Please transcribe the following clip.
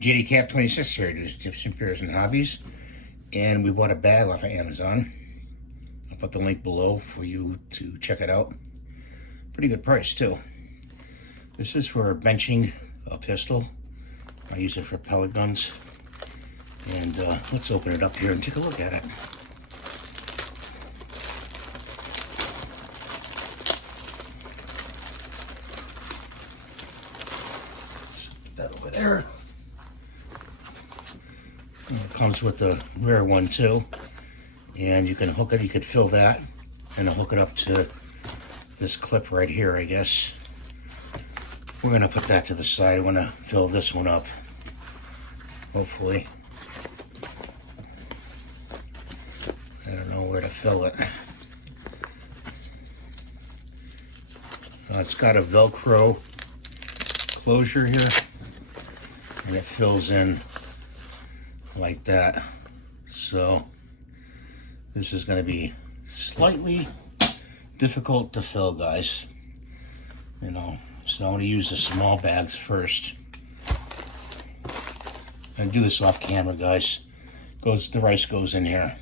JD Cap 26 here, does Tips and Peers and Hobbies, and we bought a bag off of Amazon. I'll put the link below for you to check it out. Pretty good price too. This is for benching a pistol. I use it for pellet guns. And let's open it up here and take a look at it. Put that over there. And it comes with the rear one too. And you can hook it, you could fill that and hook it up to this clip right here, I guess. We're gonna put that to the side. I wanna fill this one up, hopefully. I don't know where to fill it. It's got a Velcro closure here, and it fills in like that. So this is going to be slightly difficult to fill, guys. You know, so I'm going to use the small bags first. I'm going to do this off camera, guys. The rice goes in here.